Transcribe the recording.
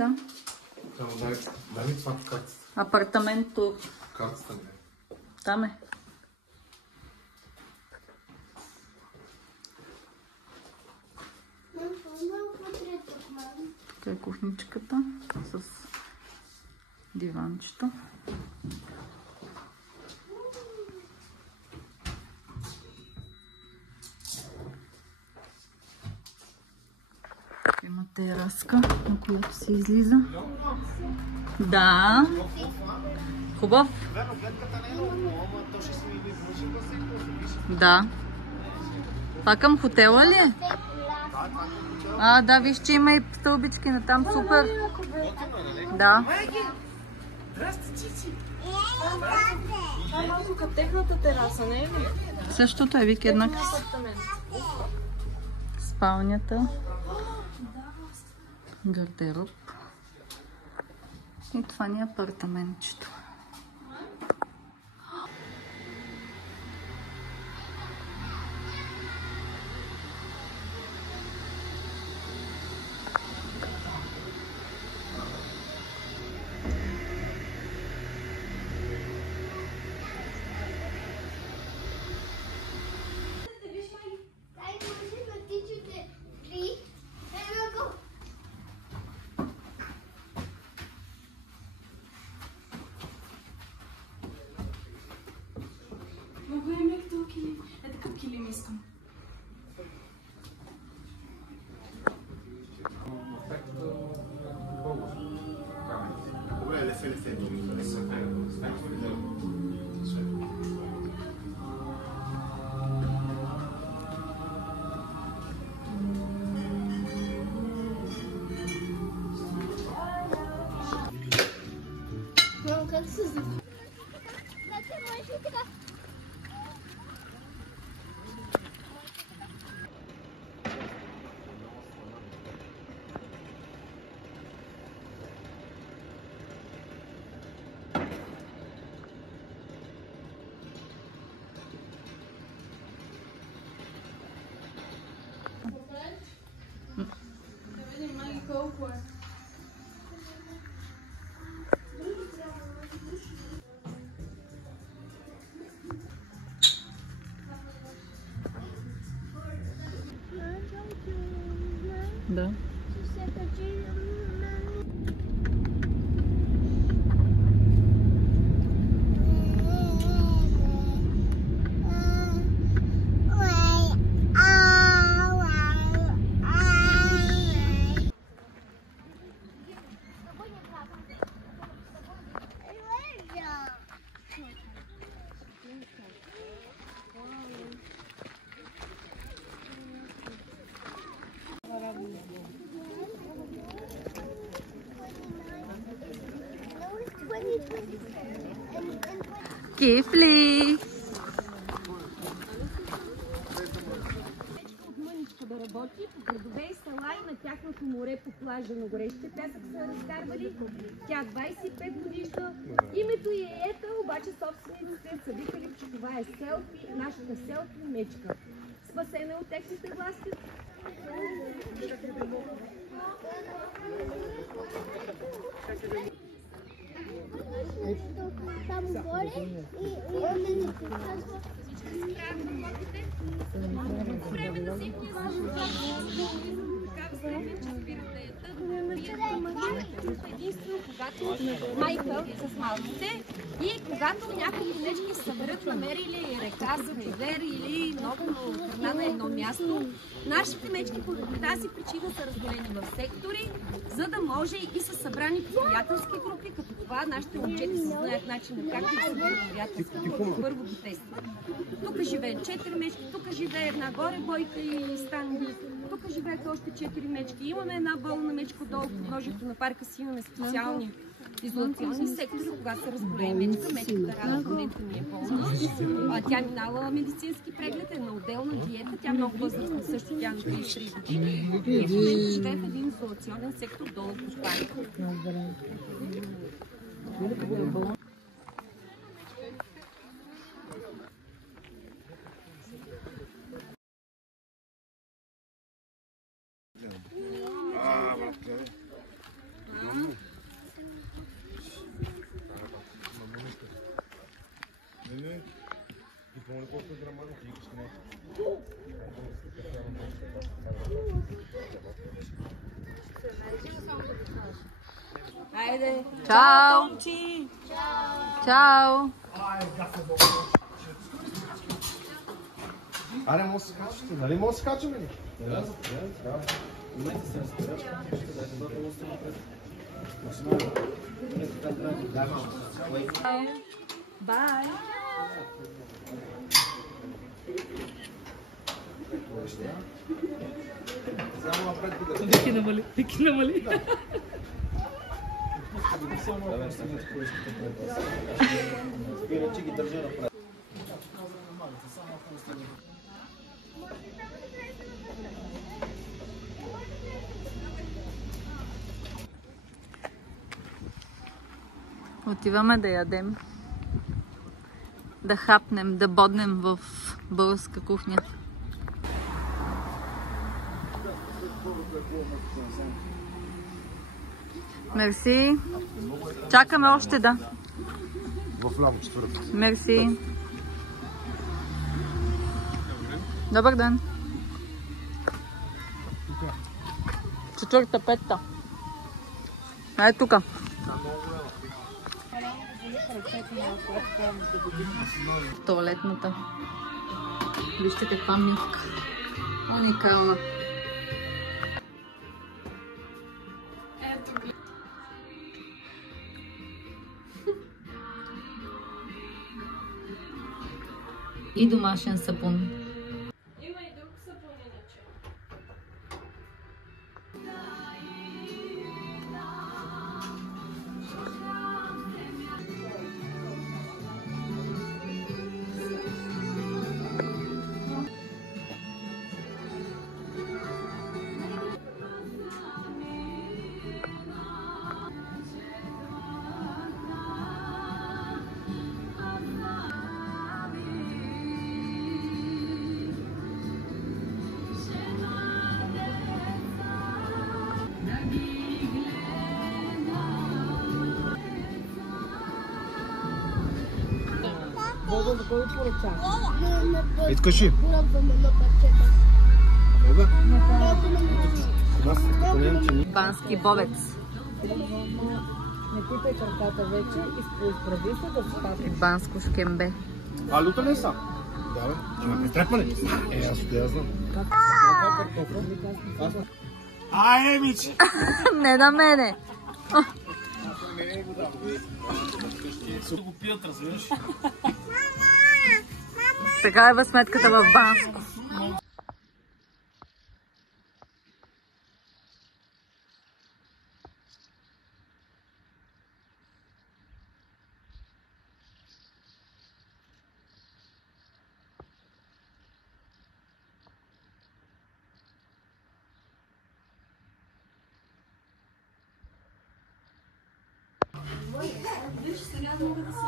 да. Дай ми това в картата. Апартамент тур. Картата ми. Там е. Това е кухничката с диванчето. Има тераска, на която се излиза. Да. Хубав. Да. Това към хотела ли е? Да, виж, че има и стълбички на там. Супер. Да. Здрасти, Чичи. Това е малко към техната тераса, не е ли? Същото е, Вики, еднакъв. Спалнята. Гардероб. И това ни е апартаментчето. Много е мек този килим. Е, такъв килим искам. Как се зове? Да видим, Маги, колко е. Да. Кифли! Да работи по градове и села и на тяхното море по плажа на горещите пясък са разкарвали. Тя 25 годишна. Името й е Ета, обаче собствениците са викали, че това е селфи, нашата селфи мечка. Спасена от техните власти. Там горе и не показва. Време на зимния единствено когато майка с малките и когато някои конечки се съберат, намерили река за ривер или много храна на едно място, нашите мечки по тази причина са разделени в сектори, за да може и са събрани по приятелски групи, като това нашите момчета си знаят начина как да събират приятелски групи. Първо го тестват. Тук живеят 4 мечки, тук живее една горе бойка и станги, тук живеят още 4 мечки. Имаме една болна мечка долу по ножето на парка си, имаме специални изолационни сектори, когато се разболее мечка, мечката рана в момента ми е болна. Тя минала медицински преглед, е на отделна диета, тя много възрастна, също тя на 33 години. И в момента живее в един изолационен сектор долу по парка. Айде. Чао. Томчи. Чао. Аре, може да се качате, нали може да се качаме ли? Бай. Вики намали. Отиваме да ядем. Да хапнем, да боднем в българска кухня. Мерси. Чакаме още, да. В ляво четвърта. Мерси. Добър ден. Четвърта, петта. Ай тука. Туалетната. Вижте каква мивка. Уникална. И домашен сапун. Има и друг сапун иначе. Откажи. Бански бобец. Не пипай краката вече и изправи се да спадне. И банско шкембе. А люта ли са? Да, бе. Ще ме пристрепа ли? Аз да знам. Мичи! Не на мене. Го пият, разбираш? Така е възметката в Банско. Виж, сега мога да се